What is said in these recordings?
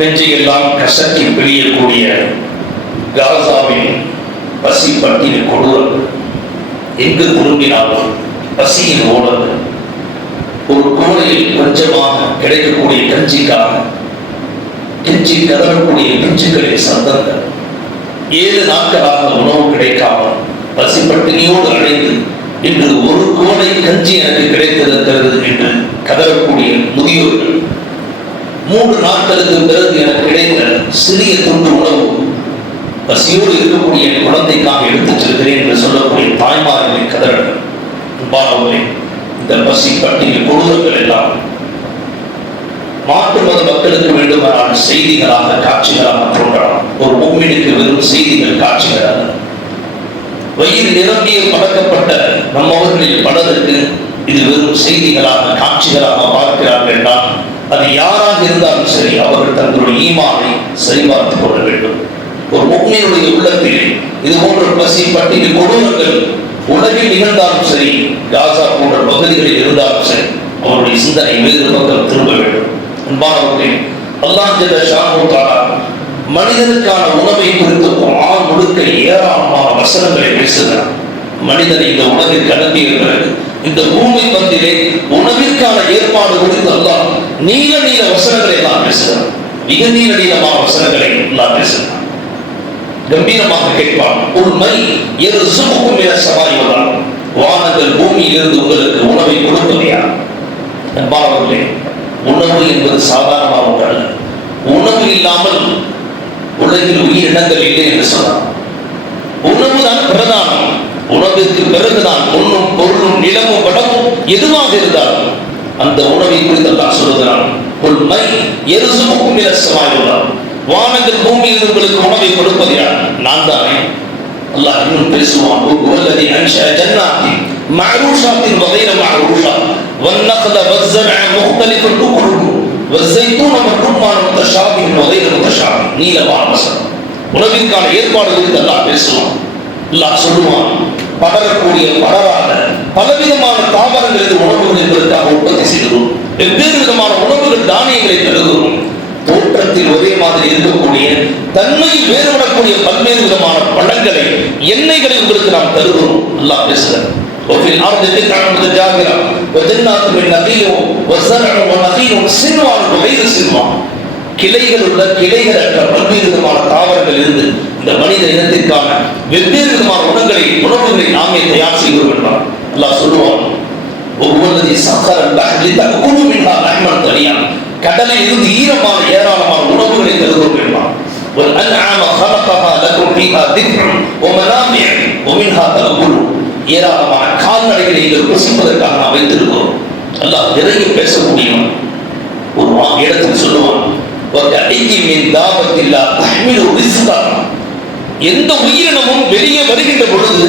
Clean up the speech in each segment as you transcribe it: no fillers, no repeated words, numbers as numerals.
நெஞ்சையெல்லாம் கசக்கி பிழியக்கூடிய காசாவின் பசி பட்டினி கொடூரம். எங்கு திரும்பினாலும் பசியின் ஓடல். ஒரு கோடையில் கொஞ்சமாக கிடைக்கக்கூடிய கஞ்சிக்காக கெஞ்சி கதறக்கூடிய பிஞ்சுகளின் சந்தங்கள். 7 நாட்களாக உணவு கிடைக்காமல் பசி பட்டினியோடு அடைந்து இன்று ஒரு கோடை கஞ்சி எனக்கு கிடைத்திருக்கிறது என்று கதறக்கூடிய முதியோர்கள். 3 நாட்களுக்கு பிறகு எனக்கு கிடைத்த சிறிய துண்டு உணவு பசியோடு இருக்கக்கூடிய என் குழந்தைக்காக எடுத்துச் செல்கிறேன் என்று சொல்லக்கூடிய தாய்மார்களின் கதறல். இந்த பசி பட்டினி கொடூரங்கள் எல்லாம் மாற்று மத மக்களுக்கு வேண்டுமானால் செய்திகளாக காட்சிகளாக தோன்றலாம். ஒரு முஃமினுக்கு வெறும் செய்திகள் காட்சிகளாக. வயிறு நிரம்பிய பழக்கப்பட்ட நம்மவர்களில் பலருக்கு இது வெறும் செய்திகளாக காட்சிகளாக பார்க்கிறார்கள் என்றால் அது யாராக இருந்தாலும் சரி அவர்கள் தங்களுடைய ஈமானை சரிபார்த்துக் கொள்ள வேண்டும். ஒரு முஃமினுடைய உள்ளத்தில் இது போன்ற பசி பட்டினி கொடூரங்கள் உலகில் நிகழ்ந்தாலும் சரி, காசா போன்ற பகுதிகளில் இருந்தாலும் சரி, அவருடைய சிந்தனை வேறு பக்கம் திரும்ப வேண்டும். அன்பானவர்களே, அல்லாஹ் ஜல்ல ஷானஹு தஆலா மனிதனுக்கான உணவை குறித்து குர்ஆன் முழுக்க ஏராளமான வசனங்களை பேசுகிறார். மனிதனை இந்த உலகிற்கு அனுப்பிய பிறகு இந்த பூமி பந்திலே உணவிற்கான ஏற்பாடு குறித்து அல்லாஹ் நீல நீல வசனங்களை எல்லாம் பேசுகிறார். மிக நீல நீளமான வசனங்களை எல்லாம் பேசுகிறார். கம்பீரமாக கேட்பான். உண்மை யர்ஸுகுக்கும் மினஸ் ஸமாஇ வல் அர்த். வானங்கள் பூமியிலிருந்து உங்களுக்கு உணவை கொடுப்பது யார்? அன்பானவர்களே, உணவு என்பது சாதாரணமான ஒன்று அல்ல. உணவு இல்லாமல் உலகில் உயிரினங்கள் இல்லை என்று சொன்னார். உணவுதான் பிரதானம். உணவிற்கு பிறகுதான் உண்ணும் பொருளும் நிலமும் வடமும் எதுவாக இருந்தாலும் அந்த உணவை குறித்து அல்லாஹ் சொல்லுகிறான். உண்மை யர்ஸுகுக்கும் மினஸ் ஸமாஇ வல் அர்த். வானங்கள் பூமியில் உங்களுக்கு உணவை கொடுப்பது யார்? நான் தானே. அல்லாஹ் இன்னும் பேசுவான். வல்லதி அன்ஷஅ ஜன்னாத்தி மஅரூஷாத்தின் வகைர மஅரூஷா வன்னக்ல வஸ்ஸர்அ முக்தலிஃபுன் உக்லுஹு வஸ்ஸைத்தூன வர்ரும்மான முத்தஷாபிஹ் வகைர முத்தஷாபிஹ். நீலமான வசனம். உணவிற்கான ஏற்பாடு குறித்து அல்லாஹ் பேசுவான். அல்லாஹ் சொல்லுவான், படரக்கூடிய படராத பலவிதமான தாவரங்களில் உணவுகள் என்பதற்காக உற்பத்தி செய்கிறோம். வெவ்வேறு விதமான உணவுகள் தானியங்களை தருகிறோம். தோற்றத்தில் ஒரே மாதிரி இருக்கக்கூடிய தன்மையில் வேறுபடக்கூடிய பல்வேறு விதமான பழங்களை எண்ணெய்களை உங்களுக்கு நாம் தருகிறோம். அல்லாஹ் பேசுகிறார். وفي الارض قطع متجاورة وجنات من نخيل وزرع ونخيل صنوان وغير صنوان. கிளைகள் உள்ள கிளைகளற்ற பல்வேறு விதமான தாவரங்கள் இருந்து இந்த மனித இனத்திற்கான வெவ்வேறு விதமான உணவுகளை நாமே தயார் செய்கிறோம் என்றார். அல்லாஹ் சொல்லுவான், ஒவ்வொரு சக்கரன் தகுனு மின்ஹா லஹ்மன் தரியா. கடலில் இருந்து ஈரமான ஏராளமான உணவுகளை தருகிறோம் என்றார். والأنعام خلقها لكم فيها دفء ومنافع ومنها تأكلون. ஏராளமான கால்நடைகளை நீங்கள் ருசிப்பதற்காக நாம் வைத்திருக்கிறோம். அல்லாஹ் நிறைய பேசக்கூடியவன். ஒரு இடத்தில் சொல்லுவான், எந்த உயிரினமும் வெளியே வருகின்ற பொழுது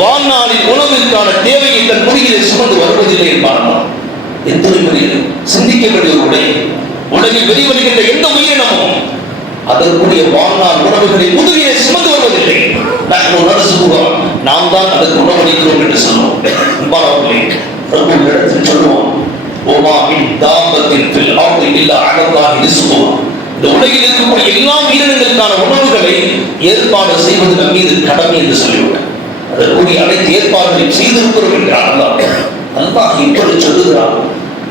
வாழ்நாளில் உணவிற்கான தேவையை தன் முதுகிலே சுமந்து வருவதில்லை என்பார்கள். எந்த முறையில் சிந்திக்க வேண்டிய ஒரு உடை. உலகில் வெளிவருகின்ற எந்த உயிரினமும் அதற்குரிய வாழ்நாள் உணவுகளை முதுகிலே சுமந்து வருவதில்லை. நாம் தான் அதற்கு உணவளிக்கிறோம் என்று சொல்லுவோம். இடத்தில் சொல்லுவோம், இந்த உலகில் இருக்கக்கூடிய எல்லா உயிரினங்களுக்கான உணவுகளை ஏற்பாடு செய்வது நம் மீது கடமை என்று சொல்லிவிட்டார். அதற்குரிய அனைத்து ஏற்பாடுகளையும் செய்திருக்கிறோம் என்றார் அல்லாஹ். அல்லாஹ் இப்படி சொல்லுகிறார்.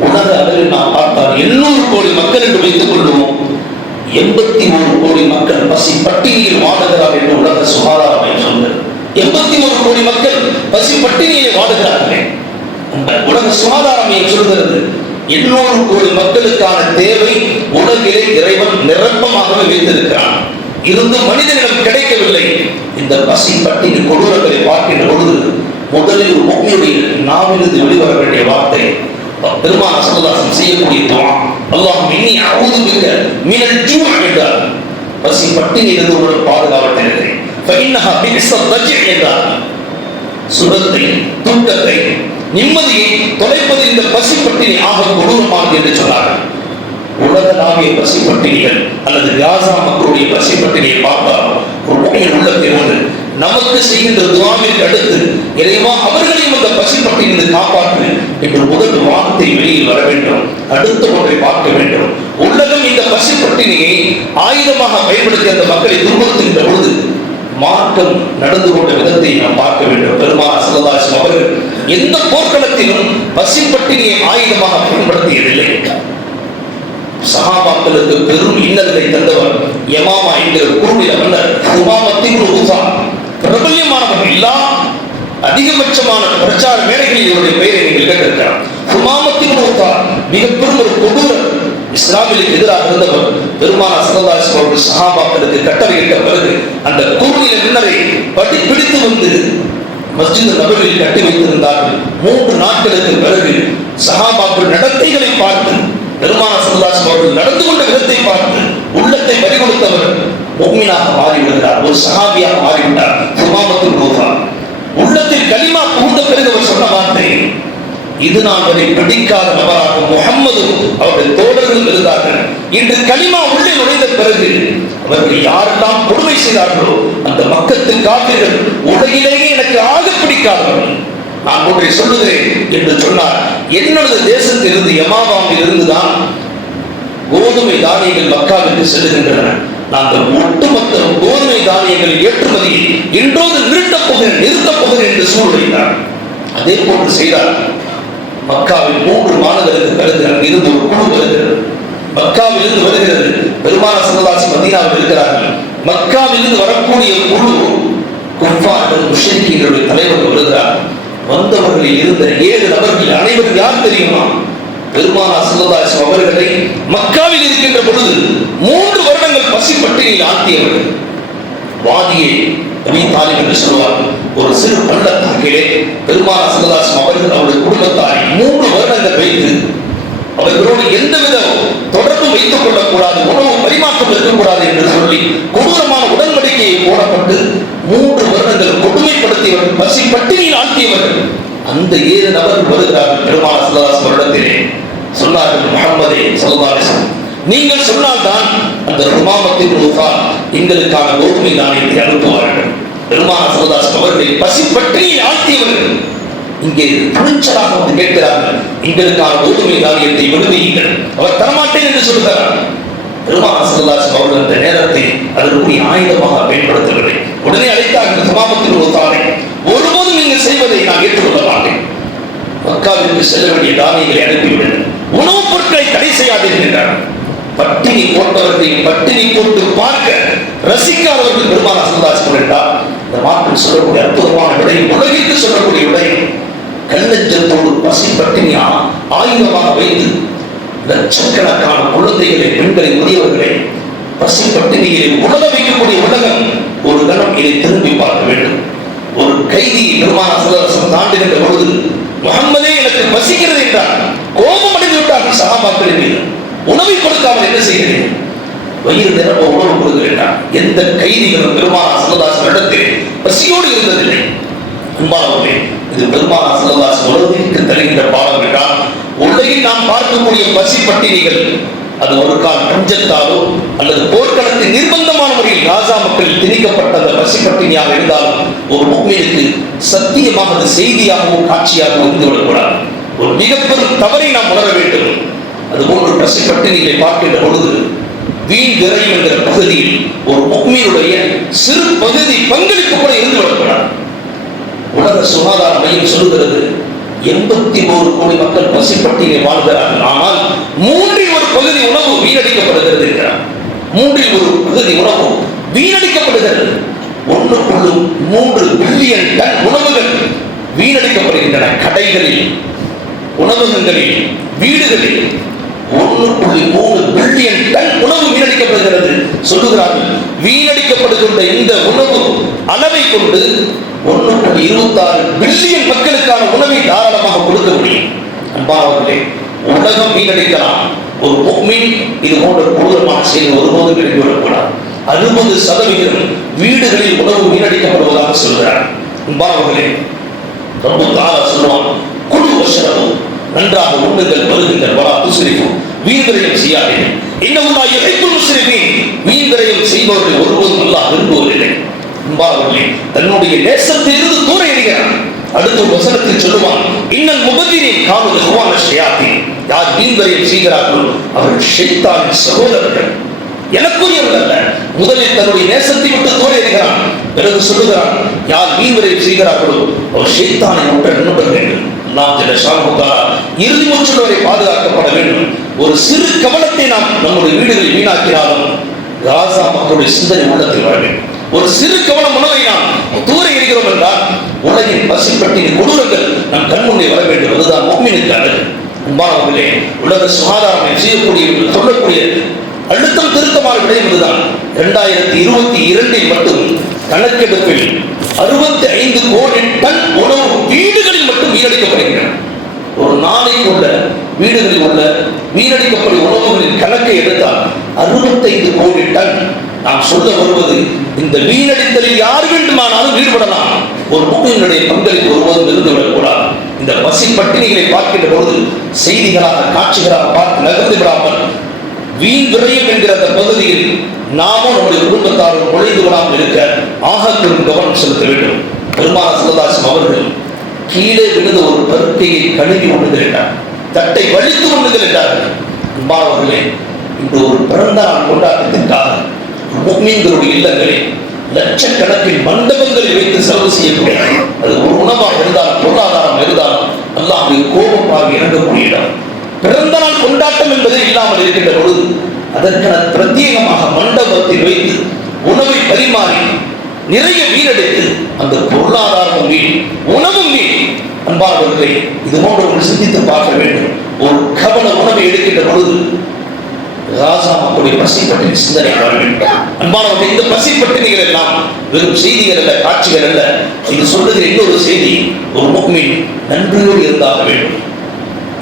உலக அளவில் நாம் பார்த்தால் 800 கோடி மக்கள் என்று வைத்துக் கொள்வோம். 81 கோடி மக்கள் பசி பட்டினியில் வாடுகிறார் என்று உலக சுகாதார மையம் சொல்கிறது. 81 கோடி மக்கள் பசி பட்டினியை வாடுகிறார்கள். உலக சுகாதார மையம் சொல்கிறது 800 கோடி மக்களுக்கான தேவை உலகிலே இறைவன் நிரப்பமாகவே வைத்திருக்கிறான். இருந்தும் மனிதனிடம் கிடைக்கவில்லை. இந்த பசி பட்டினி கொடூரங்களை பார்க்கின்ற பொழுது முதலில் ஒரு முஃமினுடைய நாவிலிருந்து வெளிவர வேண்டிய வார்த்தை பெருமானார் ஸல்லல்லாஹு அலைஹி வஸல்லம் செய்யக்கூடிய துஆ, அல்லாஹும்ம இன்னி அஊது பிக மினல் ஜூஅ் என்றார். பசி பட்டினியிலிருந்து உங்களை பாதுகாவட்டேன். ஃபஇன்னஹா பிஇஸ்ஸத் தஜ் என்றார். சுகத்தை, தூக்கத்தை, நிம்மதியை தொலைப்பது இந்த பசி பட்டினி ஆக கொடூரமானது என்று சொன்னார்கள். உலகளாவிய பசிப்பட்டினிகள் அல்லது காசா மக்களுடைய பசிப்பட்டினியை பார்த்தால் ஒரு முக்கிய உள்ளத்தில் ஒன்று நமக்கு செய்கின்ற துஆவிற்கு அடுத்து இறைவா அவர்களையும் அந்த பசிப்பட்டினிலிருந்து காப்பாற்று என்று முதல் வார்த்தை வெளியில் வர வேண்டும். அடுத்த ஒன்றை பார்க்க வேண்டும். உலகம் இந்த பசிப்பட்டினியை ஆயுதமாக பயன்படுத்தி அந்த மக்களை துன்புறுத்துகின்ற பொழுது மாற்றம் நடந்து கொண்ட விதத்தை நாம் பார்க்க வேண்டும். பெருமானார் ஸல்லல்லாஹு அலைஹி வஸல்லம் அவர்கள் எந்த போர்க்களத்திலும் பசிப்பட்டினியை ஆயுதமாக பயன்படுத்தியதில்லை. சஹாபாக்களுக்கு பெரும் இன்னல்களை தந்தவர் யமாமா என்கிற குறுநில மன்னர் உமாமத்தின் பிரபல்யமானவர். எல்லா அதிகபட்சமான பிரச்சார மேடைகளில் இவருடைய பெயரை நீங்கள் கேட்டிருக்கிறார். உமாமத்தின் மிக பெரும் ஒரு கொடூரர், இஸ்லாமிற்கு எதிராக இருந்தவர். பெருமானார் ஸல்லல்லாஹு அலைஹி வஸல்லம் சஹாபாக்களுக்கு கட்டளையிட்ட பிறகு அந்த குறுநில மன்னரை பிடித்து வந்து மஸ்ஜித் நபவியில் கட்டி வைத்திருந்தார்கள். 3 நாட்களுக்கு பிறகு சஹாபாக்கள் நடத்தைகளை பார்த்து, பெருமானார் ஸல்லல்லாஹு அலைஹி வஸல்லம் அவர்கள் நடந்து கொண்ட விதத்தை பார்த்து உள்ளத்தை பறிகொடுத்தவர் முஃமினாக மாறிவிடுகிறார், ஒரு சஹாபியாக மாறிவிட்டார். உமாமத்துல் கௌசா உள்ளத்தில் கலிமா புகுந்த பிறகு அவர் சொன்ன வார்த்தை, இது நான் வரை பிடிக்காத நபராக முஹம்மது அவருடைய தோழர்கள் இருந்தார்கள். இன்று கலிமா உள்ளே நுழைந்த பிறகு அவர்கள் யாரெல்லாம் கொடுமை செய்தார்களோ அந்த மக்கத்தின் காப்பீர்கள் உலகிலேயே எனக்கு ஆக பிடிக்காதவர்கள், நான் ஒன்றை சொல்லுகிறேன் என்று சொன்னார். என்னுடைய தேசத்திலிருந்து யமாவாவில் இருந்துதான் கோதுமை தானியங்கள் மக்காவிற்கு செல்லுகின்றன. நாங்கள் ஒட்டுமொத்த கோதுமை தானியங்கள் ஏற்றுமதியை இன்றோடு நிறுத்தப் போகிறேன் என்று சூழ்நிலைத்தார். அதே போன்று செய்தார். மக்காவில் 3 மாதங்களுக்கு பிறகு அங்கிருந்து ஒரு குழு வருகிறது. மக்காவிலிருந்து வருகிறது. பெருமானார் ஸல்லல்லாஹு அலைஹி வஸல்லம் மதீனாவில் இருக்கிறார்கள். மக்காவிலிருந்து வரக்கூடிய குழு குஃபார்கள் முஷ்ரிக்கீன்களுடைய தலைவர்கள் வருகிறார். வந்தவர்களில் இருந்த 7 நபர்கள் அனைவரும் யார் தெரியுமா? பெருமானார் ஸல்லல்லாஹு அலைஹி வஸல்லம் அவர்களை மக்காவில் இருக்கின்ற பொழுது 3 வருடங்கள் பசிப்பட்டினியில் ஆழ்த்தியவர்கள். வாதியை அபீ தாலிப் என்று சொல்வார்கள். ஒரு சிறு பள்ளத்தாக்கிலே பெருமானார் ஸல்லல்லாஹு அலைஹி வஸல்லம் அவர்கள் அவருடைய குடும்பத்தாரை 3 வருடங்கள் வைத்து அவர்களோடு எந்தவித தொடர்பும் வைத்துக் கொள்ளக்கூடாது, உணவு பரிமாற்றம் இருக்கக்கூடாது என்று சொல்லி கொடூரமான உடன்படிக்கையை போடப்பட்டு 3 வருடங்கள் கொடுமைப்படுத்தியவர்கள், பசி பட்டினியில் ஆழ்த்தியவர்கள். அந்த 7 நபர்கள் வருகிறார்கள். பெருமானார் ஸல்லல்லாஹு அலைஹி வஸல்லம் இடத்திலே சொன்னார்கள், முஹம்மதே ஸல்லல்லாஹு அலைஹி வஸல்லம், நீங்கள் சொன்னால்தான் அந்த உமாமத்தின் எங்களுக்கான கோதுமை தானியத்தை அனுப்புவார்கள். பெருமானார் ஸல்லல்லாஹு அலைஹி வஸல்லம் அவர்களை பசி பட்டினியில் ஆழ்த்தியவர்கள் இங்கே துணிச்சலாக வந்து கேட்கிறார்கள், எங்களுக்கான கோதுமை தானியத்தை விடுவியுங்கள். அவர் தரமாட்டேன் என்று சொல்கிறார். பெருமானார் ஸல்லல்லாஹு அலைஹி வஸல்லம் அவர்கள் அந்த நேரத்தை அதற்குரிய ஆயுதமாக பயன்படுத்தவில்லை. உடனே அழைத்தார்கள் உமாமத்தின் ஒருபோதும் நீங்கள் செய்வதை நான் ஏற்றுக்கொள்ள மாட்டேன். மக்காவிற்கு செல்ல வேண்டிய தானியங்களை அனுப்பிவிடுங்கள், உணவுப் பொருட்களை தடை செய்யாதீர்கள் என்றார். பட்டினி போட்டவர்களை பட்டினி போட்டு பார்க்க ரசிக்காதவர்கள் பெருமானார் ஸல்லல்லாஹு அலைஹி வஸல்லம் என்றார். இந்த மாற்றம் சொல்லக்கூடிய அற்புதமான விடை, உலகிற்கு சொல்லக்கூடிய விடை, கல்லஞ்சத்தோடு பசி பட்டினியா ஆயுதமாக வைத்து லட்சக்கணக்கான குழந்தைகளை, பெண்களை, முதியவர்களை பசி பட்டினியை உணர வைக்கக்கூடிய உலகம் ஒரு கணம் இதை திரும்பி பார்க்க வேண்டும். ஒரு கைதியை பெருமானார் ஸல்லல்லாஹு அலைஹி வஸல்லம் தாண்டுகின்ற பொழுது, முஹம்மதே எனக்கு பசிக்கிறது என்றார். கோபம் அடைந்து விட்டார்கள் சஹாபாக்களின் மீது. உணவை கொடுக்காமல் என்ன செய்கிறேன்? வயிறு நிரம்ப உணவு கொடுக்கிறேன். எந்த கைதிகளும் பெருமானார் ஸல்லல்லாஹு அலைஹி வஸல்லம் இடத்தில் பசியோடு இருந்ததில்லை. அன்பானவர்களே, இது பெருமானார் ஸல்லல்லாஹு அலைஹி வஸல்லம் உலகிற்கு தருகின்ற பாடம் என்றால், உலகில் நாம் பார்க்கக்கூடிய பசி பட்டினிகள் அது ஒரு கால் பஞ்சத்தாலோ அல்லது போர்க்களத்தின் நிர்பந்தமான முறையில் காசா மக்கள் திணிக்கப்பட்ட அந்த பசி பட்டினியாக இருந்தாலும் ஒரு முஃமினுக்கு சத்தியமாக அது செய்தியாகவும் காட்சியாகவும் இருந்து விடக்கூடாது. ஒரு மிகப்பெரும் தவறை நாம் உணர வேண்டும். அதுபோன்று பசி பட்டினிகளை பார்க்கின்ற பொழுது வீண் விரையும் என்கிற பகுதியில் ஒரு முஃமினுடைய சிறு பகுதி பங்களிப்பு கூட இருந்து விடக்கூடாது. உலக சுகாதார மையம் சொல்லுகிறது 81 கோடி மக்கள் பசிப்பட்டினை வாழ்கிறார்கள். ஆனால் 1/3 பகுதி உணவு வீணடிக்கப்படுகிறது என்கிறார். 1/3 பகுதி உணவு வீணடிக்கப்படுகிறது. 1.3 பில்லியன் டன் உணவுகள் வீணடிக்கப்படுகின்றன. கடைகளில், உணவகங்களில், வீடுகளில் 1.3 பில்லியன் டன் உணவு வீணடிக்கப்படுகிறது. சொல்லுகிறார்கள், வீணடிக்கப்படுகின்ற இந்த உணவு அளவை கொண்டு 1.26 பில்லியன் மக்களுக்கான உணவை தாராளமாக கொடுக்க முடியும். அன்பானவர்களே, உலகம் வீணடிக்கலாம், ஒரு முஃமின் இது போன்ற கொடூரமான செய்தி ஒருபோதும் கிடைத்துவிடக்கூடாது. 60% வீடுகளில் உணவு வீணடிக்கப்படுவதாக சொல்கிறார். அன்பானவர்களே, ரப்பு தஆலா சொல்லுவான், குலு வஷ்ரபு, நன்றாக உண்ணுங்கள், பருகுங்கள், வலா துஸ்ரிஃபு, வீண் விரயம் செய்யாதீர்கள். இன்னல்லாஹ் யுஹிப்புல் முஸ்ரிஃபீன். வீண் விரயம் செய்பவர்கள் ஒருவரும் அல்லாஹ் விரும்புவதில்லை. அன்பானவர்களே, தன்னுடைய நேசத்திலிருந்து தூர எறிகிறான். அடுத்த வசனத்தில் சொல்லுவான், இன்னல் முபதிரின் கானு இஹ்வான ஷயாத்தீன். யார் வீண் விரயம் செய்கிறார்களோ அவர்கள் ஷைத்தானின் சகோதரர்கள், எனக்குரியவர்கள் அல்ல. முதலில் தன்னுடைய நேசத்தை விட்டு தூர எறிகிறான். பிறகு சொல்லுகிறான், யார் வீண் விரயம் செய்கிறார்களோ அவர் ஷைத்தானின் நண்பர்கள். நாம் இறுதி மூச்சு வரை பாதுகாக்கப்பட வேண்டும். ஒரு சிறு கவனத்தை நாம் நம்முடைய வீடுகளில் வீணாக்கினாலும் காசா மக்களுடைய சிந்தனை உள்ளத்தில் வர வேண்டும். ஒரு சிறு கவனம் உணவை நாம் தூர இருக்கிறோம் என்றால் உலகின் பசிப்பட்டின் கொடூரங்கள் நம் கண்முன்னே வர வேண்டும். அதுதான் முஃமினுக்கு அழகு. அன்பானவர்களே, உலக சுகாதாரம் செய்யக்கூடிய சொல்லக்கூடிய அழுத்தம் திருத்தமான விடயம் இதுதான். 2022 மட்டும் கணக்கெடுப்பில் 65 கோடி டன் உணவு வீடுகளில் மட்டும் வீணடிக்கப்படுகின்றன. ஒரு நாளைக்கு உள்ள வீடுகளில் உள்ள வீணடிக்கப்படும் உணவுகளின் கணக்கை எடுத்தால் 65 கோடி டன். நாம் சொல்ல வருவது, இந்த வீணடித்தலில் யார் வேண்டுமானாலும் ஈடுபடலாம். ஒரு முஃமினுடைய பங்களிப்பு ஒருவரும் இருந்து விடக்கூடாது. இந்த பசி பட்டினிகளை பார்க்கின்ற பொழுது செய்திகளாக காட்சிகளாக பார்த்து நகர்ந்து விடாமல் வீண் விரயம் என்கிற அந்த பகுதியில் நாமும் நம்முடைய குடும்பத்தாரும் நுழைந்து விடாமல் இருக்க ஆகப்பெரும் கவனம் செலுத்த வேண்டும். பெருமானார் ஸல்லல்லாஹு அலைஹி வஸல்லம் அவர்கள் கீழே விழுந்த ஒரு பருக்கையை கழுவி உண்ணுகிறார், தட்டை வலித்து உண்ணுகிறார்கள். அன்பானவர்களே, இந்த ஒரு பிறந்த நாள் கொண்டாட்டத்திற்காக முஃமின்களுடைய இல்லங்களில் லட்சக்கணக்கில் மண்டபங்களில் வைத்து செலவு செய்யக்கூடிய, அது ஒரு உணவாக இருந்தாலும் பொருளாதாரம் இருந்தாலும் அல்லாஹ்வுடைய கோபம் பார்வை இறங்கக்கூடிய இடம். பிறந்த நாள் கொண்டாட்டம் என்பது இல்லாமல் இருக்கின்ற பொழுது அதற்கென பிரத்யேகமாக மண்டபத்தில் வைத்து உணவை பரிமாறி நிறைய வீணடித்து அந்த பொருளாதாரமும் வீண், உணவும் வீண். அன்பானவர்களை, இது போன்றவர்கள் சிந்தித்து பார்க்க வேண்டும். ஒரு கவன உணவை எடுக்கின்ற பொழுது காசா மக்களுடைய பசிப்பட்டினி சிந்தனை வர வேண்டும். அன்பானவர்கள், இந்த பசிப்பட்டினிகள் எல்லாம் வெறும் செய்திகள் அல்ல, காட்சிகள் அல்ல. இது சொல்லுகிற இன்னொரு செய்தி, ஒரு முஃமின் நன்றியோடு இருந்தாக வேண்டும்.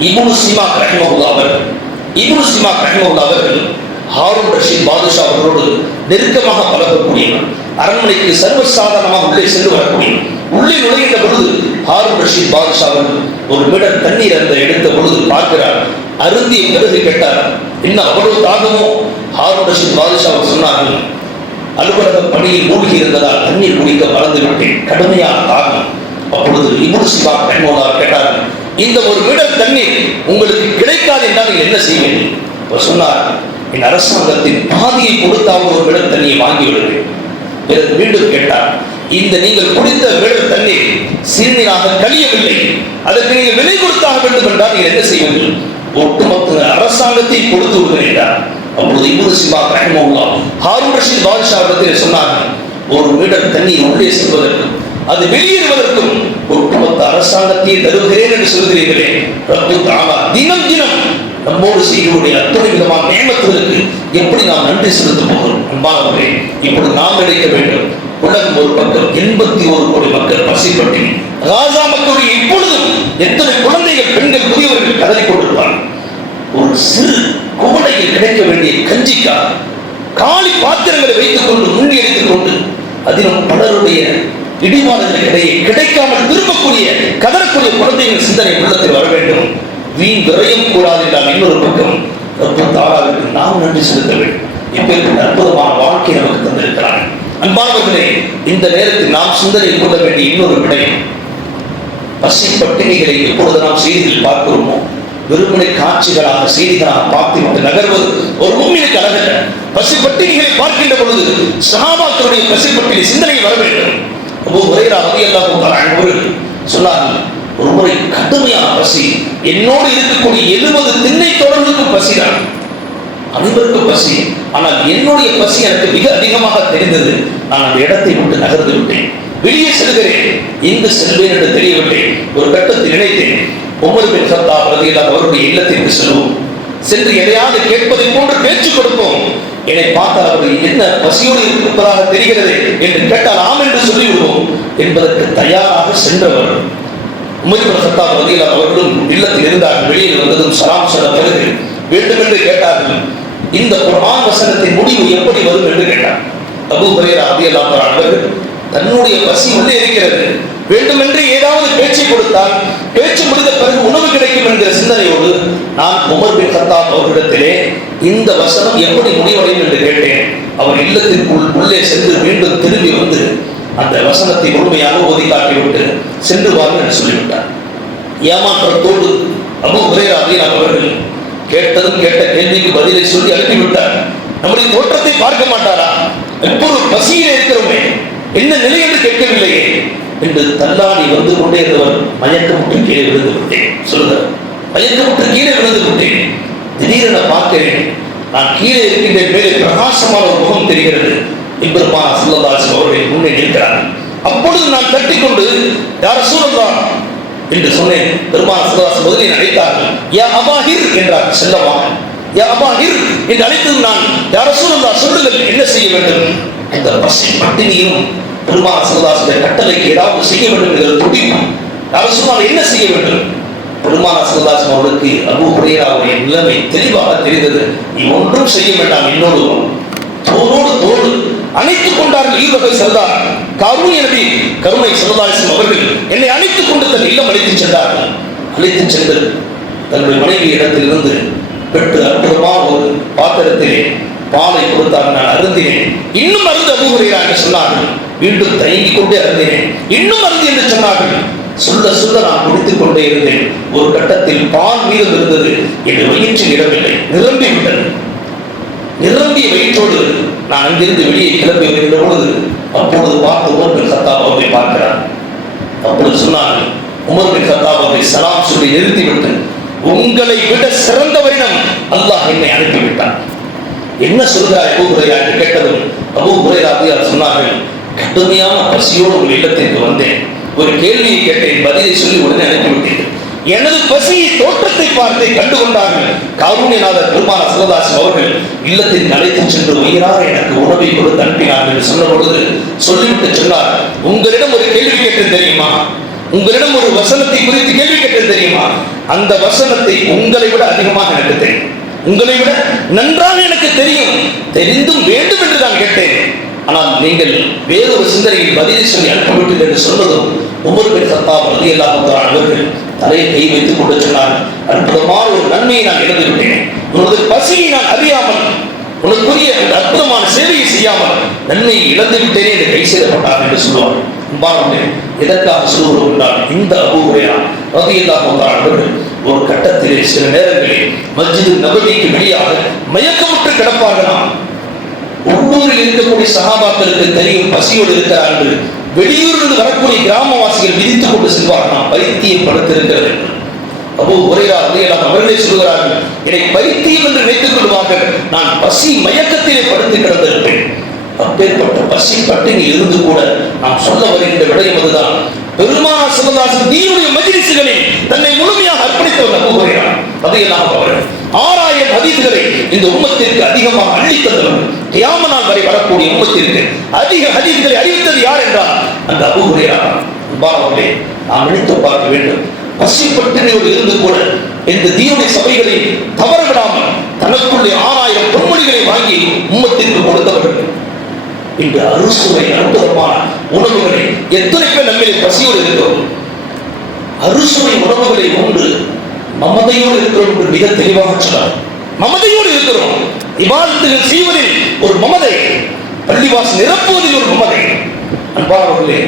இப்னு சிமாக் ரஹிமஹுல்லாஹ் அவர்கள் ஹாரூன் ரஷீத் பாதுஷா அவர்களோடு நெருக்கமாக பழகக்கூடியவர். அரண்மனைக்கு சர்வசாதாரணமாக உள்ளே சென்று வரக்கூடியவர். உள்ளே நுழைகின்ற பொழுது ஹாரூன் ரஷீத் பாதுஷா அவர்கள் ஒரு மிடர் தண்ணீர் அந்த எடுத்த பொழுது பார்க்கிறார். அருந்திய பிறகு கேட்டார், என்ன அவ்வளவு தாகமோ? ஹாரூன் ரஷீத் பாதுஷா அவர் சொன்னார்கள், அலுவலக பணியில் மூழ்கி இருந்ததால் தண்ணீர் குடிக்க மறந்து விட்டேன், கடுமையான தாகம். அப்பொழுது இப்னு சிமாக் ரஹிமஹுல்லாஹ் கேட்டார், இந்த ஒரு மிடர் தண்ணீர் உங்களுக்கு கிடைக்காது என்றால் நீங்கள் என்ன செய்வீர்கள்? அவர் சொன்னார், என் அரசாங்கத்தின் பாதியை கொடுத்தாவது ஒரு மிடர் தண்ணியை வாங்கி விடுவேன். பிறகு மீண்டும் கேட்டார், இந்த நீங்கள் குடித்த மிடர் தண்ணீர் சிறுநீராக கழியவில்லை, அதற்கு நீங்கள் விலை கொடுத்தாக வேண்டும் என்றால் நீங்கள் என்ன செய்வீர்கள்? ஒட்டுமொத்த அரசாங்கத்தை கொடுத்து விடுகிறேன். அப்பொழுது இப்னு சிமாக் ரஹிமஹுல்லாஹ் ஹாரூன் ரஷீத் பாதுஷா அவர்கள் சொன்னார்கள், ஒரு மிடர் தண்ணீர் உள்ளே செல்வதற்கும் அது வெளியேறுவதற்கும் ஒட்டுமொத்த அரசாங்கத்தை தருகிறேன் என்று சொல்கிறீர்களே, ரப்பு தஆலா தினம் தினம் நம்மோடு செய்யக்கூடிய அத்தனை விதமான நியமத்துகளுக்கு எப்படி நாம் நன்றி செலுத்த போகிறோம்? அன்பானவர்களே, இப்படி நாம் நினைக்க வேண்டும். உலகம் ஒரு பக்கம் 81 கோடி மக்கள் பசிப்பட்டினி. காசா மக்களுடைய இப்பொழுதும் எத்தனை குழந்தைகள், பெண்கள், புதியவர்கள் கதறிக் கொண்டிருப்பார்கள். ஒரு சிறு குவளையில் கிடைக்க வேண்டிய கஞ்சிக்காக காலி பாத்திரங்களை வைத்துக் கொண்டு முன்னெடுத்துக் கொண்டு அதிலும் பலருடைய இடிபாடுகளிடையே கிடைக்காமல் திரும்பக்கூடிய கதறக்கூடிய குழந்தைகள் சிந்தனை உள்ளத்தில் வர வேண்டும். வீண் விரயம் கூடாது என்றால் இன்னொரு பக்கம் ரப்பு தஆலாவுக்கு நாம் நன்றி செலுத்த வேண்டும். இப்பேற்பட்ட அற்புதமான வாழ்க்கை நமக்கு தந்திருக்கிறார். அன்பானவர்களே, இந்த நேரத்தில் நாம் சிந்தனை கொள்ள வேண்டிய இன்னொரு விடயம், பசி பட்டினிகளை எப்பொழுது நாம் செய்திகளில் பார்க்கிறோமோ வெறுமனை காட்சிகளாக செய்திகளாக பார்த்துவிட்டு நகர்வது ஒரு முஃமினுக்கு அழகல்ல. பசி பட்டினிகளை பார்க்கின்ற பொழுது சஹாபாக்களுடைய பசி பட்டினி சிந்தனை வர வேண்டும். அபூ ஹுரைரா ரலியல்லாஹு தஆலா அன்ஹு சொன்னார்கள், ஒரு முறை கடுமையான பசி, என்னோடு இருக்கக்கூடிய 70 திண்ணை தோழர்களுக்கு பசிதான், அனைவருக்கும் பசி. ஆனால் என்னுடைய பசி எனக்கு மிக அதிகமாக தெரிந்தது. நான் அந்த இடத்தை விட்டு நகர்ந்து விட்டேன், வெளியே செல்கிறேன். எங்கு செல்வேன் என்று தெரியவில்லை. ஒரு கட்டத்தில் நினைத்தேன், உமர் பின் கத்தாப் ரலியல்லாஹு அவருடைய இல்லத்திற்கு செல்வோம், சென்று எதையாவது கேட்பதை போன்று பேச்சு கொடுப்போம். என்னை பார்த்தால் அவர் என்ன பசியோடு இருப்பதாக தெரிகிறது என்று கேட்டால் ஆம் என்று சொல்லிவிடுவோம் என்பதற்கு தயாராக சென்றவர் உமர் பின் கத்தாப் ரலியல்லாஹு அவர்களும் இல்லத்தில் இருந்தார்கள். வெளியில் வந்ததும் சலாம் சொல்ல பிறகு வேண்டுமென்று கேட்டார்கள், இந்த குர்ஆன் வசனத்தின் முடிவு எப்படி வரும் என்று கேட்டார். அபூ ஹுரைரா ரலியல்லாஹு தஆலா அவர்கள் தன்னுடைய பசி உள்ளே இருக்கிறது, வேண்டுமென்று ஏதாவது பேச்சை கொடுத்தால் பேச்சு முடிந்த பிறகு உணவு கிடைக்கும் என்கிற சிந்தனையோடு நான் உமர் பின் கத்தாப் அவர்களிடத்திலே இந்த வசனம் எப்படி முடிவடையும் என்று கேட்டேன். அவர் இல்லத்திற்குள் உள்ளே சென்று மீண்டும் திரும்பி வந்து அந்த வசனத்தை முழுமையாக ஓதி காட்டிவிட்டு சென்று வாருங்கள் என்று சொல்லிவிட்டார். ஏமாற்றத்தோடு அபூ ஹுரைரா ரலியல்லாஹு அவர்கள் கேட்டதும் கேட்ட கேள்விக்கு பதிலை சொல்லி அனுப்பிவிட்டார். நம்முடைய தோற்றத்தை பார்க்க மாட்டாரா? எப்பொரு பசியிலே இருக்கிறோமே, என்ன நிலை என்று கேட்கவில்லையே என்று தள்ளாடி வந்து கொண்டே இருந்தவர் மயக்கமுற்று கீழே விழுந்து விட்டேன் சொல்லுகிறார். மயக்கமுற்று கீழே விழுந்து விட்டேன். திடீரென பார்க்கிறேன், நான் கீழே இருக்கின்ற மேலே பிரகாசமான ஒரு முகம் தெரிகிறது. இப்ராஹிம் ஸல்லல்லாஹு அலைஹி அவர்கள் முன்னே நிற்கிறார். அப்பொழுது நான் தட்டிக்கொண்டு யா ரசூலல்லாஹ் என்று சொன்னேன். பெருமானார் ஸல்லல்லாஹு அலைஹி முதலில் அழைத்தார்கள். யா அபாஹிர் என்றார் செல்லமாக. யா அபாஹிர் என்று அழைத்தது நான். யா ரசூலல்லாஹ் சொல்லுங்கள், என்ன செய்ய வேண்டும்? அந்த பசி பட்டினியும் பெருமானார் ஸல்லல்லாஹு அலைஹி கட்டளைக்கு ஏதாவது செய்ய வேண்டும் என்கிற துடிப்பு. யா ரசூலல்லாஹ் என்ன செய்ய வேண்டும்? பெருமானார் ஸல்லல்லாஹு அலைஹி அவர்களுக்கு அபூ ஹுரைராவுடைய நிலைமை தெளிவாக தெரிந்தது. நீ ஒன்றும் செய்ய வேண்டாம், என்னோடு தோளோடு தோடு அணைத்துக் கொண்டார்கள். ஈவகை சர்தார் கருணை நபி கருணை ஸல்லல்லாஹு அலைஹி அவர்கள் என்னை அணைத்துக் கொண்டு தன் இல்லம் அழைத்துச் சென்றார்கள். அழைத்துச் சென்று தன்னுடைய மனைவி இடத்திலிருந்து பெற்று அற்புதமான ஒரு பாத்திரத்திலே பாலை கொடுத்தார்கள். நான் அருந்தினேன். இன்னும் அருந்து அபூ ஹுரைரா என்று சொன்னார்கள். மீண்டும் தயங்கிக் கொண்டே அருந்தினேன். இன்னும் அருந்து என்று சொன்னார்கள். சொல்ல சொல்ல நான் குடித்துக் கொண்டே இருந்தேன். ஒரு கட்டத்தில் பால் மீதம் இருந்தது. என்று வயிற்றில் இடமில்லை, நிரம்பி விட்டது. நிரம்பிய வயிற்றோடு நான் அங்கிருந்து வெளியே கிளம்பி வருகின்ற பொழுது அப்பொழுது பார்த்து உமர் பின் கத்தாப் அவரை பார்க்கிறார். அப்பொழுது சொன்னார்கள், உமர் பின் கத்தாப் அவரை சலாம் சொல்லி நிறுத்திவிட்டு, உங்களை விட சிறந்தவரிடம் அல்லாஹ் என்னை அனுப்பிவிட்டான். என்ன சொல்கிறார் அபூ ஹுரைரா என்று கேட்டதும் அபூ ஹுரைரா சொன்னார்கள், கடுமையான பசியோடு உங்கள் இல்லத்திற்கு வந்தேன். ஒரு கேள்வியை கேட்டேன், பதிலை சொல்லி உடனே அனுப்பிவிட்டேன். எனது பசியை தோற்றத்தை பார்த்து கண்டுகொண்டார்கள். கருணைநாதர் பெருமானார் ஸல்லல்லாஹு அலைஹி அவர்கள் இல்லத்திற்கு அழைத்துச் சென்று உயிராக எனக்கு உணவை கொடுத்து அனுப்பினார்கள் என்று சொன்ன பொழுது சொல்லிவிட்டு சொன்னார், உங்களிடம் ஒரு கேள்வி கேட்டது தெரியுமா? உங்களிடம் ஒரு வசனத்தை குறித்து கேள்வி கேட்டது தெரியுமா? அந்த வசனத்தை உங்களை விட அதிகமாக எனக்கு தெரியும், உங்களை விட நன்றாக எனக்கு தெரியும். தெரிந்தும் வேண்டும் என்று நான் கேட்டேன். ஆனால் நீங்கள் வேறொரு சிந்தனையில் பதிலை சொல்லி அனுப்பிவிட்டீர்கள் என்று சொன்னதும் உமர் பின் கத்தாப் ரலியல்லாஹு அன்ஹு அவர்கள் தலையை கை வைத்துக் கொண்டு சொன்னார், அற்புதமான ஒரு நன்மையை நான் இழந்து விட்டேன். உனது பசியை நான் அறியாமல், உனக்குரிய அந்த அற்புதமான சேவையை செய்யாமல் நன்மையை இழந்து விட்டேனே என்று கை செய்யப்பட்டார் என்று சொல்லுவார். எதற்காக சொல்லுவோம் என்றால், இந்த அபூ ஹுரைரா ரலியல்லாஹு அன்ஹு அவர்கள் ஒரு கட்டத்திலே சில நேரங்களில் மஸ்ஜித் நபவிக்கு வெளியாக மயக்கமுற்று கிடப்பார்களாம். உள்ளூரில் இருக்கக்கூடிய சஹாபாக்களுக்கு தெரியும் பசியோடு இருக்கிறார் என்று. வெளியூரிலிருந்து வரக்கூடிய கிராமவாசிகள் விதித்துக் கொண்டு செல்வார்கள், பைத்தியம் படுத்திருக்கிறது என்று. அபூ ஹுரைரா ரலியல்லாஹு அவர்களே சொல்கிறார்கள், என்னை பைத்தியம் என்று நினைத்துக் கொள்வார்கள், நான் பசி மயக்கத்திலே படுத்து கிடந்திருப்பேன். அப்பேற்பட்ட பசி பட்டினி இருந்து கூட நாம் சொல்ல வருகின்ற விடயம் அதுதான். பெருமானார் ஸல்லல்லாஹு அலைஹி தீனுடைய மஜ்லிஸ்களில் தன்னை முழுமையாக அர்ப்பணித்தவர் அபூ ஹுரைரா ரலியல்லாஹு அவர்கள். 6000 ஹதீஸ்களை இந்த உம்மத்திற்கு அதிகமாக அள்ளித் தந்தவர். கியாமத் நாள் வரை வரக்கூடிய உம்மத்திற்கு அதிக ஹதீஸ்களை அறிவித்தது யார் என்றால் அந்த அபூ ஹுரைரா. அன்பானவர்களே, நாம் நினைத்து பார்க்க வேண்டும். பசி பட்டினியோடு இருந்து கூட இந்த தீனுடைய சபைகளை தவறவிடாமல் தனக்குள்ளே 6000 பொன்மொழிகளை வாங்கி உம்மத்திற்கு கொடுத்தவர்கள். இந்த அறுசுவை அற்புதமான உணவுகளை எத்தனை பேர் நம்மிலே பசியோடு இருக்கிறோம்? அறுசுவை உணவுகளை உண்டு மமதையோடு இருக்கிறோம் என்று மிக தெளிவாக சொன்னார். மமதையோடு இருக்கிறோம். இபாதத்துகள் செய்வதில் ஒரு மமதை, பள்ளிவாசல் நிரப்புவதில் ஒரு மமதை. அன்பானவர்களே,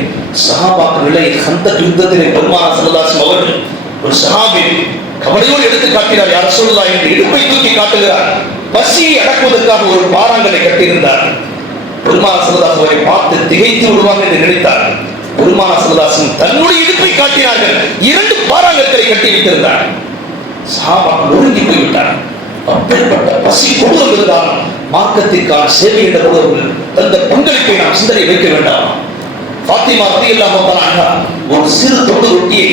சஹாபாக்களை கந்தக் யுத்தத்திலே பெருமானார் ஸல்லல்லாஹு அலைஹி அவர்கள் ஒரு சஹாபி கவலையோடு எடுத்து காட்டினார். யா ரசூலுல்லாஹ் என்று இடுப்பை தூக்கி காட்டுகிறார். பசியை அடக்குவதற்காக ஒரு பாறாங்கல்லை கட்டியிருந்தார். பெருமானார் ஸல்லல்லாஹு அலைஹி அவரை பார்த்து திகைத்து விடுவாங்க என்று நினைத்தார். பெருமானார் ஸல்லல்லாஹு அலைஹி தன்னுடைய இடுப்பை காட்டினார்கள். 2 பாறாங்கற்களை கட்டி வைத்திருந்தார். சஹாபாக்கள் ஒருங்கி போய்விட்டார். அப்பேற்பட்ட பசி கொண்டு இருந்தால் மார்க்கத்திற்கான சேவை என்ற பொழுது அந்த பங்களிப்பை நாம் சிந்தனை வைக்க வேண்டாம். ஃபாத்திமா ரலியல்லாஹு அன்ஹா ஒரு சிறு தொண்டு ரொட்டியை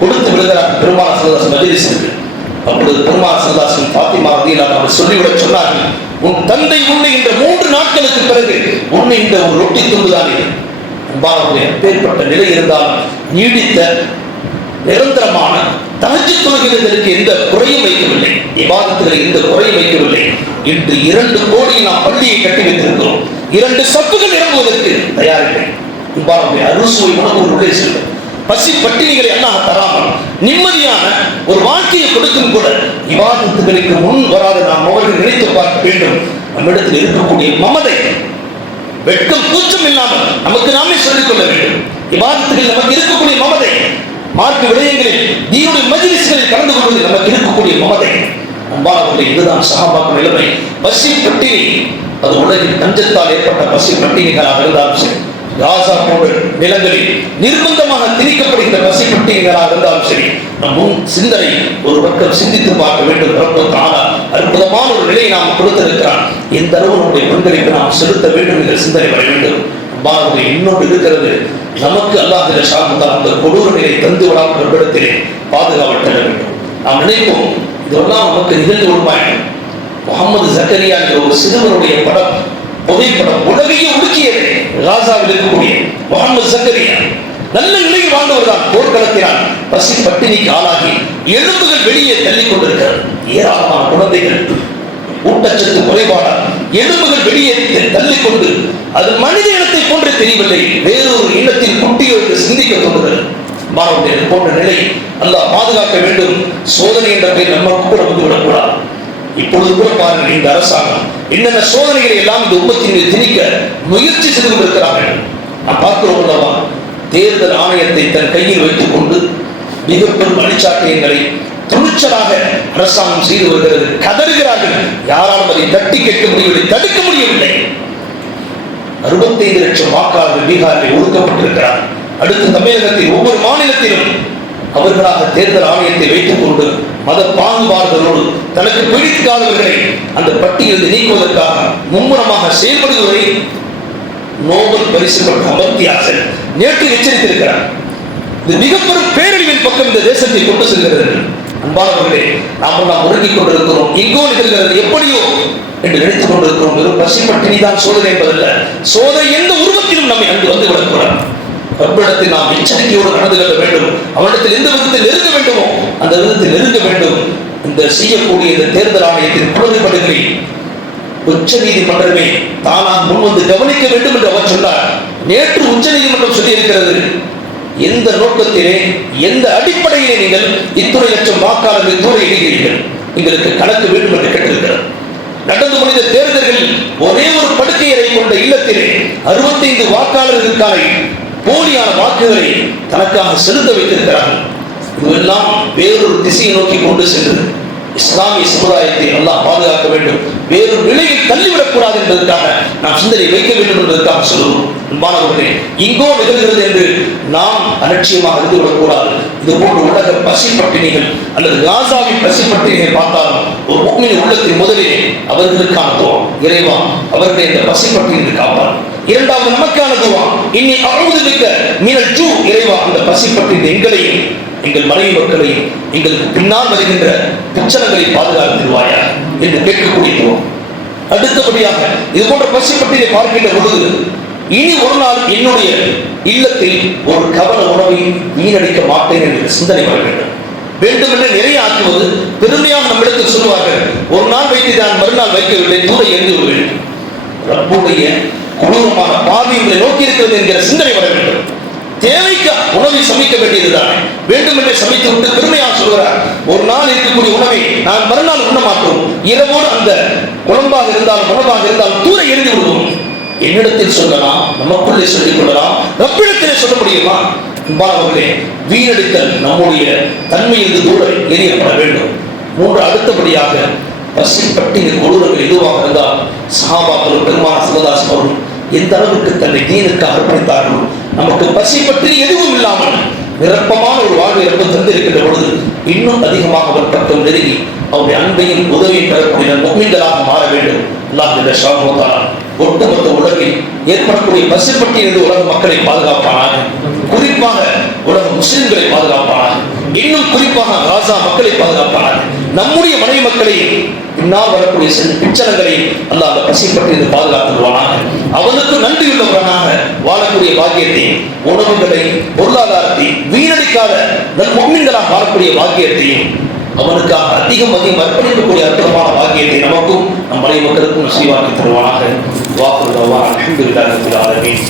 கொடுத்து விடுகிறார் பெருமானார் ஸல்லல்லாஹு அலைஹி மஜ்லிஸுக்கு. அப்பொழுது பெருமானார் ஸல்லல்லாஹு அலைஹி ஃபாத்திமா ரலியல்லாஹு அன்ஹா சொல்லிவிடச் சொன்னார்கள், உன் தந்தை உன்னை இந்த 3 நாட்களுக்கு பிறகு உன்னை இந்த ஒரு ரொட்டி துண்டுதான் இது. அப்பேற்பட்ட நிலை இருந்தால் நீடித்த நிரந்தரமான தஹஜ்ஜுத் தொழுகைகளுக்கு எந்த குறையும் வைக்கவில்லை, இபாதத்துகளை எந்த குறையும் வைக்கவில்லை. இன்று 2 கோடி நாம் பள்ளியை கட்டி வைத்திருக்கிறோம். 2 சப்புகள் நிரம்புவதற்கு தயாரில்லை. அறுசுவை உணவு உள்ளே செல்லும். பசி பட்டினிகளை அல்லாஹ் தராமல் நிம்மதியான ஒரு வாழ்க்கையை கொடுத்தும் கூட இபாதத்துகளுக்கு முன் வராது நாம் அவர்கள் நினைத்து பார்க்க வேண்டும். நம்மிடத்தில் இருக்கக்கூடிய மமதை, வெட்கம், கூச்சம் இல்லாமல் நமக்கு நாமே சொல்லிக் கொள்ள வேண்டும். இபாதத்துகளில் நமக்கு இருக்கக்கூடிய மமதை, மார்க்க விடயங்களில் தீனுடைய மஜ்லிஸ்களில் கலந்து கொள்வதில் நமக்கு இருக்கக்கூடிய மமதை, அன்பானவர்களே, இதுதான் சஹாபாக்கள் நிலைமை. பசி பட்டினி, அது உலகில் தஞ்சத்தால் ஏற்பட்ட பசி பட்டினிகளாக இருந்தாலும் சரி, காசா போன்ற நிலங்களில் நிர்பந்தமாக திணிக்கப்படுகின்ற பசி பட்டினிகளாக இருந்தாலும் சரி, நம் சிந்தனை ஒரு பக்கம் சிந்தித்து பார்க்க வேண்டும். அற்புதமான ஒரு நிலையை நாம் கொடுத்திருக்கிறான். எந்த அளவு நம்முடைய பங்களிப்பு நாம் செலுத்த வேண்டும் என்ற சிந்தனை வர வேண்டும். இன்னொன்று இருக்கிறது, நமக்கு அல்லாஹ் ஷாமுதான் அந்த கொடூர நிலை தந்து விடாமல் நம்மிடத்திலே பாதுகாவல் வேண்டும். நாம் நினைப்போம் இதெல்லாம் நமக்கு நிகழ்ந்து விடுமாயிடும். முகமது ஜக்கரியா என்ற ஒரு சிறுவனுடைய படம், புகைப்படம் உலகையே உடுக்கியது. காசாவில் இருக்கக்கூடிய முகமது ஜக்கரியா நல்ல நிலையில் வாழ்ந்தவர் தான். போர்க்களத்தினால் பசி பட்டினிக்கு ஆளாகி எலும்புகள் வெளியே தள்ளிக் கொண்டிருக்கிறது. ஏராளமான குழந்தைகள் ஊட்டச்சத்து குறைபாடால் எலும்புகள் வெளியே தள்ளிக்கொண்டு அது மனித இனத்தை போன்று தெரியவில்லை, வேறொரு இனத்தில் குட்டியோ என்று சிந்திக்க தோன்றுகிறது. மாணவர்கள் போன்ற நிலை அல்லாஹ் பாதுகாக்க வேண்டும். சோதனை என்ற பெயர் நமக்கு கூட வந்துவிடக்கூடாது. இப்பொழுது கூட பாருங்கள், இந்த அரசாங்கம் என்னென்ன சோதனைகளை எல்லாம் இந்த உம்மத்தின் மீது திணிக்க முயற்சி செய்து கொண்டிருக்கிறார்கள். நாம் பார்க்கிறோம் அல்லவா, தேர்தல் ஆணையத்தை தன் கையில் வைத்துக் கொண்டு மிக பெரும் அழிச்சாட்டியங்களை துணிச்சலாக அரசாங்கம் செய்து வருகிறது. கதறுகிறார்கள். யாராலும் அதை தட்டி கேட்க முடியவில்லை, தடுக்க முடியவில்லை. 65 லட்சம் வாக்காளர்கள் பீகாரில் ஒதுக்கப்பட்டிருக்கிறார். அடுத்து தமிழகத்தில் ஒவ்வொரு மாநிலத்திலும் அவர்களாக தேர்தல் ஆணையத்தை வைத்துக் கொண்டு மத பாகுபாடுகளோடு தனக்கு பிடிக்காதவர்களை அந்த பட்டியலில் நீக்குவதற்காக மும்முரமாக செயல்படுவதை நோபல் பரிசு பெற்ற அமர்த்தியா சென் நேற்று எச்சரித்திருக்கிறார். இது மிக பெரும் பேரழிவின் பக்கம் இந்த தேசத்தை கொண்டு செல்கிறது. அன்பானவர்களே, நாம் உருகிக் கொண்டிருக்கிறோம். இங்கோ நிகழ்கிறது எப்படியோ என்று நினைத்துக் கொண்டிருக்கிறோம். வெறும் பசி பட்டினிதான் சோதனை என்பதல்ல. சோதனை எந்த உருவத்திலும் நம்மை அங்கு வந்து விடக்கூடாது. ரப்பிடத்தில் நாம் எச்சரிக்கையோடு நடந்து கொள்ள வேண்டும். அவனிடத்தில் எந்த விதத்தில் நெருங்க வேண்டுமோ அந்த விதத்தில் நெருங்க வேண்டும். இந்த செய்யக்கூடிய இந்த தேர்தல் ஆணையத்தின் குளறுபடுகளை உச்ச நீதிமன்றமே தானாக முன்வந்து கவனிக்க வேண்டும் என்று அவர் சொன்னார். நேற்று உச்ச நீதிமன்றம் சொல்லி இருக்கிறது, எந்த நோக்கத்திலே எந்த அடிப்படையிலே நீங்கள் இத்துணை லட்சம் வாக்காளர்கள் தூர இடுகிறீர்கள், எங்களுக்கு கணக்கு வேண்டும் என்று கேட்டிருக்கிறார். நடந்து முடிந்த தேர்தல்களில் ஒரே ஒரு படுக்கையறை கொண்ட இல்லத்திலே 65 வாக்காளர்களுக்கான போலியான வாக்குகளை தனக்காக செலுத்த வைத்திருக்கிறார்கள். இதுவெல்லாம் வேறொரு திசையை நோக்கி கொண்டு சென்றது. இஸ்லாமிய சமுதாயத்தை அல்லாஹ் பாதுகாக்க வேண்டும். வேறொரு நிலையில் தள்ளிவிடக்கூடாது என்பதற்காக நாம் சிந்தனை வைக்க வேண்டும் என்பதற்காக சொல்லுவோம். அன்பானவர்களே, இங்கோ நிகழ்கிறது என்று நாம் அலட்சியமாக இருந்து விடக்கூடாது. இது போன்ற உலக பசி பட்டினிகள் அல்லது காசாவின் பசி பட்டினிகளை பார்த்தாலும் ஒரு முஃமின் உள்ளத்தில் முதலிலே அவர்களுக்கான துவா, இறைவா அவர்களை இந்த பசி பட்டினியை காப்பார். இரண்டாவது நமக்கான துவா, இன்னி அஊது பிக்க மினல் ஜூ, இறைவா அந்த பசி பட்டினி எங்களையும் எங்கள் மனைவி மக்களையும் எங்களுக்கு பின்னால் வருகின்ற பிரச்சனைகளை பாதுகாத்துவாயா என்று கேட்கக்கூடிய துவா. அடுத்தபடியாக இது போன்ற பசி பட்டியலை பார்க்கின்ற பொழுது இனி ஒரு நாள் என்னுடைய இல்லத்தில் ஒரு கவன உணவை வீணடிக்க மாட்டேன் என்ற சிந்தனை வர வேண்டும். வேண்டுமென்று நிறைய ஆக்குவது பெருமையாக நம்மிடத்தில் சொல்லுவார்கள். ஒரு நாள் வைத்து நான் மறுநாள் வைக்கவில்லை, தூர எரிந்து விடுவேன். ரப்புடைய கொடூரமான பார்வையை நோக்கி இருக்கிறது என்கிற சிந்தனை வர வேண்டும். தேவைக்கு உணவை சமைக்க வேண்டியதுதான். வேண்டுமென்றே சமைத்து விட்டு பெருமையாக சொல்கிறார், ஒரு நாள் இருக்கக்கூடிய உணவை நான் மறுநாள் உண்ண மாட்டோம். இரவோடு அந்த குழம்பாக இருந்தாலும் உணவாக இருந்தாலும் தூர எரிந்து விடுவோம். என்னிடத்தில் சொல்லலாம், நமக்குள்ளே சொல்லிக் கொள்ளலாம், ரப்பிடத்திலே சொல்ல முடியுமா? அன்பானவர்களே, வீணடித்தல் நம்முடைய தன்மையிலிருந்து தூர எரியப்பட வேண்டும். மூன்று, அடுத்தபடியாக பசி பட்டினி கொடூரங்கள் எதுவாக இருந்தால் சஹாபாக்களும் பெருமான சிவதாஸ் அவர்களும் எந்த அளவுக்கு தன்னை தீனுக்கு அர்ப்பணித்தார்கள். நமக்கு பசி பட்டினி எதுவும் இல்லாமல் நிரப்பமான ஒரு வாழ்வை ரொம்ப தந்திருக்கின்ற பொழுது இன்னும் அதிகமாக அவர் பக்கம் நெருங்கி அவருடைய அன்பையும் உதவியும் பெறக்கூடிய முஃமின்களாக மாற வேண்டும். அல்லாஹ் ஜல்ல ஷானுஹு ஒட்டுமொத்த உலகில் ஏற்படக்கூடிய பசி பட்டியலிருந்து உலக மக்களை பாதுகாப்பானாக, குறிப்பாக உலக முஸ்லிம்களை பாதுகாப்பானாக, இன்னும் குறிப்பாக காசா மக்களை பாதுகாப்பானாக, நம்முடைய மனைவி மக்களையும் பின்னால் வரக்கூடிய சில பிச்சனங்களையும் அல்லாஹ் அந்த பசி பட்டியலிருந்து பாதுகாத்துவானாக. அவனுக்கு நன்றியுள்ளவனாக வாழக்கூடிய பாக்கியத்தையும், உணவுகளையும் பொருளாதாரத்தையும் வீணடிக்காத நல் முஃமின்களாக வாழக்கூடிய பாக்கியத்தையும், அவனுக்காக அதிகம் அர்ப்பணிக்கக்கூடிய அற்புதமான பாக்கியத்தை நமக்கும் நம் மனைவி மக்களுக்கும் நசீவாக்கி தருவானாக. வாக்குறுதி அல்ஹம்துலில்லாஹி ரப்பில் ஆலமீன்.